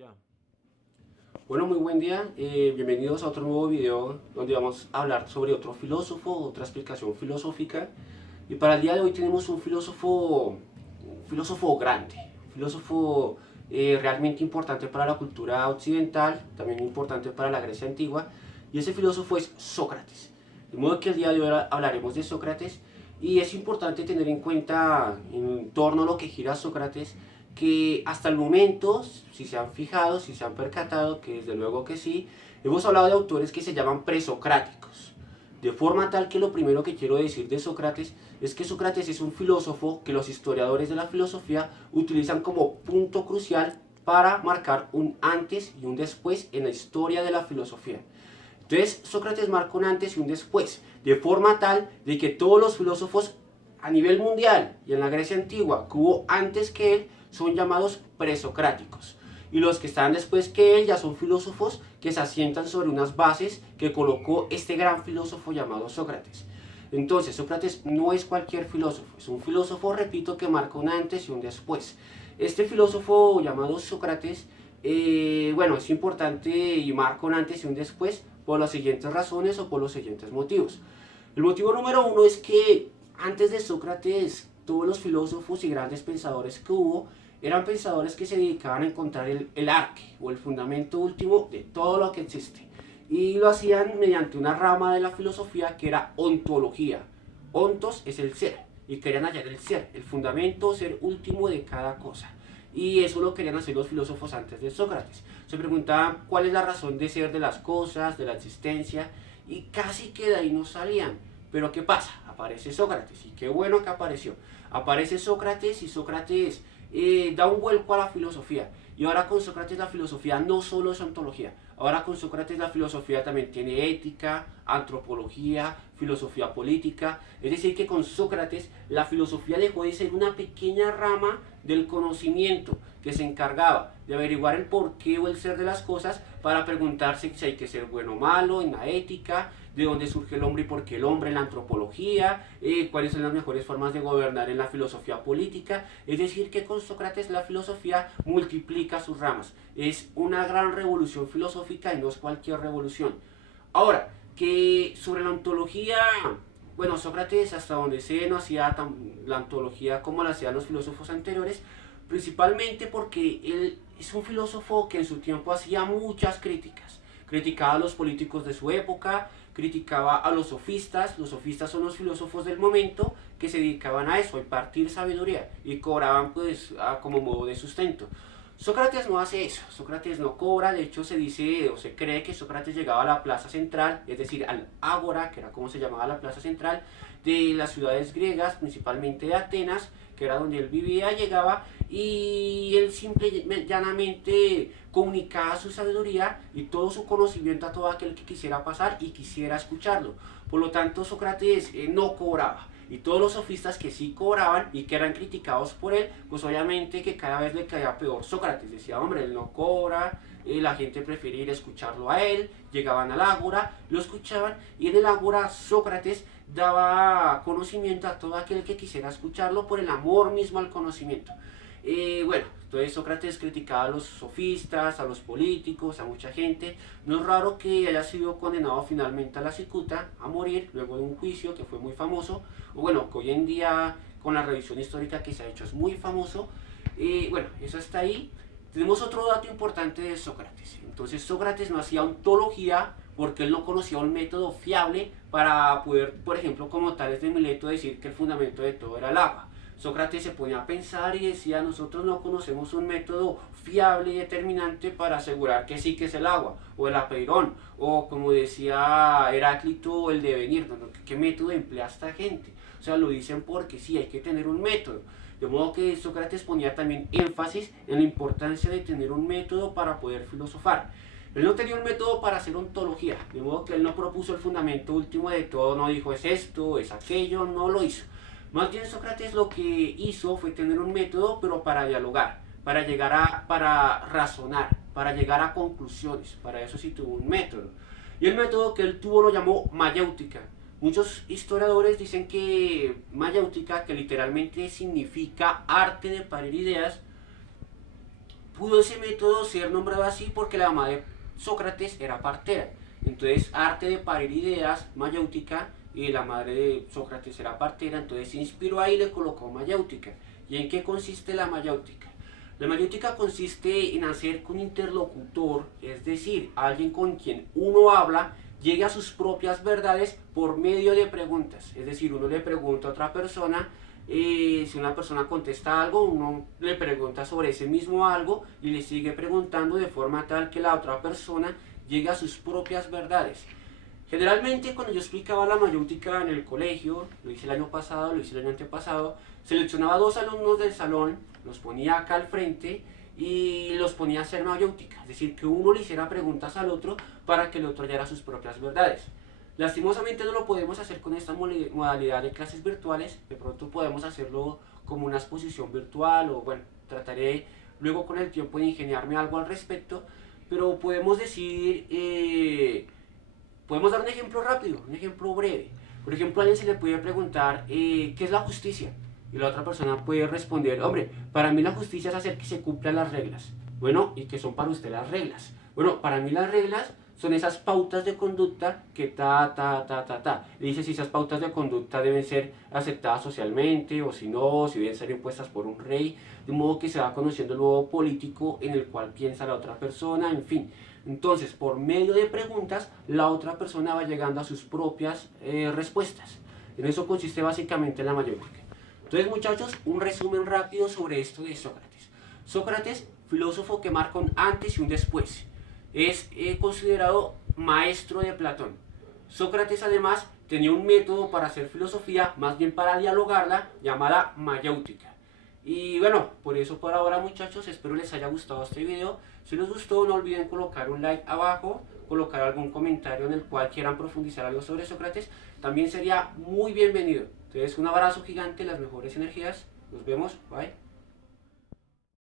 Ya. Bueno, muy buen día. Bienvenidos a otro nuevo video donde vamos a hablar sobre otro filósofo, otra explicación filosófica. Y para el día de hoy tenemos un filósofo grande, un filósofo realmente importante para la cultura occidental, también importante para la Grecia antigua. Y ese filósofo es Sócrates. De modo que el día de hoy hablaremos de Sócrates y es importante tener en cuenta en torno a lo que gira Sócrates que hasta el momento, si se han fijado, si se han percatado, que desde luego que sí, hemos hablado de autores que se llaman presocráticos. De forma tal que lo primero que quiero decir de Sócrates es que Sócrates es un filósofo que los historiadores de la filosofía utilizan como punto crucial para marcar un antes y un después en la historia de la filosofía. Entonces Sócrates marca un antes y un después, de forma tal de que todos los filósofos a nivel mundial y en la Grecia antigua que hubo antes que él son llamados presocráticos. Y los que están después que él ya son filósofos que se asientan sobre unas bases que colocó este gran filósofo llamado Sócrates. Entonces, Sócrates no es cualquier filósofo, es un filósofo, repito, que marca un antes y un después. Este filósofo llamado Sócrates, bueno, es importante y marca un antes y un después por las siguientes razones o por los siguientes motivos. El motivo número uno es que antes de Sócrates, todos los filósofos y grandes pensadores que hubo eran pensadores que se dedicaban a encontrar el arque o el fundamento último de todo lo que existe. Y lo hacían mediante una rama de la filosofía que era ontología. Ontos es el ser y querían hallar el ser, el fundamento, ser último de cada cosa. Y eso lo querían hacer los filósofos antes de Sócrates. Se preguntaban cuál es la razón de ser de las cosas, de la existencia, y casi que de ahí no salían. Pero ¿qué pasa? Aparece Sócrates, y qué bueno que apareció. Aparece Sócrates y Sócrates da un vuelco a la filosofía. Y ahora con Sócrates la filosofía no solo es ontología, ahora con Sócrates la filosofía también tiene ética, antropología, filosofía política. Es decir, que con Sócrates la filosofía dejó de ser una pequeña rama del conocimiento que se encargaba de averiguar el porqué o el ser de las cosas para preguntarse si hay que ser bueno o malo en la ética, de dónde surge el hombre y por qué el hombre en la antropología, cuáles son las mejores formas de gobernar en la filosofía política. Es decir, que con Sócrates la filosofía multiplica sus ramas. Es una gran revolución filosófica y no es cualquier revolución. Ahora, que sobre la ontología, bueno, Sócrates hasta donde sé no hacía la ontología como la hacían los filósofos anteriores, principalmente porque él es un filósofo que en su tiempo hacía muchas críticas. Criticaba a los políticos de su época, criticaba a los sofistas son los filósofos del momento que se dedicaban a eso, a impartir sabiduría y cobraban pues como modo de sustento. Sócrates no hace eso, Sócrates no cobra, de hecho se dice o se cree que Sócrates llegaba a la plaza central, es decir, al ágora, que era como se llamaba la plaza central, de las ciudades griegas, principalmente de Atenas, que era donde él vivía, llegaba y él simple y llanamente comunicaba su sabiduría y todo su conocimiento a todo aquel que quisiera pasar y quisiera escucharlo. Por lo tanto, Sócrates no cobraba. Y todos los sofistas que sí cobraban y que eran criticados por él, pues obviamente que cada vez le caía peor Sócrates. Decía, hombre, él no cobra, la gente prefiere ir a escucharlo a él. Llegaban al ágora, lo escuchaban y en el ágora Sócrates daba conocimiento a todo aquel que quisiera escucharlo por el amor mismo al conocimiento. Bueno, entonces Sócrates criticaba a los sofistas, a los políticos, a mucha gente. No es raro que haya sido condenado finalmente a la cicuta, a morir, luego de un juicio que fue muy famoso, o bueno, que hoy en día con la revisión histórica que se ha hecho es muy famoso. Bueno, eso está ahí. Tenemos otro dato importante de Sócrates. Entonces Sócrates no hacía ontología porque él no conocía un método fiable para poder, por ejemplo, como Tales de Mileto, decir que el fundamento de todo era el agua. Sócrates se ponía a pensar y decía, nosotros no conocemos un método fiable y determinante para asegurar que sí que es el agua, o el apeirón, o como decía Heráclito, el devenir. ¿Qué método emplea esta gente? O sea, lo dicen porque sí, hay que tener un método. De modo que Sócrates ponía también énfasis en la importancia de tener un método para poder filosofar. Él no tenía un método para hacer ontología, de modo que él no propuso el fundamento último de todo, no dijo es esto, es aquello, no lo hizo. Más bien Sócrates lo que hizo fue tener un método, pero para dialogar, para razonar, para llegar a conclusiones. Para eso sí tuvo un método. Y el método que él tuvo lo llamó mayéutica. Muchos historiadores dicen que mayéutica, que literalmente significa arte de parir ideas, pudo ese método ser nombrado así porque la mamá de Sócrates era partera. Entonces, arte de parir ideas, mayéutica, y la madre de Sócrates era partera, entonces se inspiró ahí y le colocó mayéutica. ¿Y en qué consiste la mayéutica? La mayéutica consiste en hacer que un interlocutor, es decir, alguien con quien uno habla, llegue a sus propias verdades por medio de preguntas. Es decir, uno le pregunta a otra persona, si una persona contesta algo, uno le pregunta sobre ese mismo algo y le sigue preguntando de forma tal que la otra persona llegue a sus propias verdades. Generalmente cuando yo explicaba la mayéutica en el colegio, lo hice el año pasado, lo hice el año antepasado, seleccionaba 2 alumnos del salón, los ponía acá al frente y los ponía a hacer mayéutica, es decir, que uno le hiciera preguntas al otro para que el otro hallara sus propias verdades. Lastimosamente no lo podemos hacer con esta modalidad de clases virtuales, de pronto podemos hacerlo como una exposición virtual o bueno, trataré luego con el tiempo de ingeniarme algo al respecto, pero podemos decir, podemos dar un ejemplo rápido, un ejemplo breve. Por ejemplo, a alguien se le puede preguntar, ¿qué es la justicia? Y la otra persona puede responder, hombre, para mí la justicia es hacer que se cumplan las reglas. Bueno, ¿y qué son para usted las reglas? Bueno, para mí las reglas son esas pautas de conducta que ta. Y dice si esas pautas de conducta deben ser aceptadas socialmente o si no, si deben ser impuestas por un rey, de modo que se va conociendo el nuevo político en el cual piensa la otra persona, en fin. Entonces, por medio de preguntas, la otra persona va llegando a sus propias respuestas. En eso consiste básicamente la mayéutica. Entonces, muchachos, un resumen rápido sobre esto de Sócrates. Sócrates, filósofo que marca un antes y un después. Es considerado maestro de Platón. Sócrates, además, tenía un método para hacer filosofía, más bien para dialogarla, llamada mayéutica. Y bueno, por eso por ahora, muchachos, espero les haya gustado este video. Si les gustó, no olviden colocar un like abajo, colocar algún comentario en el cual quieran profundizar algo sobre Sócrates. También sería muy bienvenido. Entonces, un abrazo gigante, las mejores energías. Nos vemos, bye.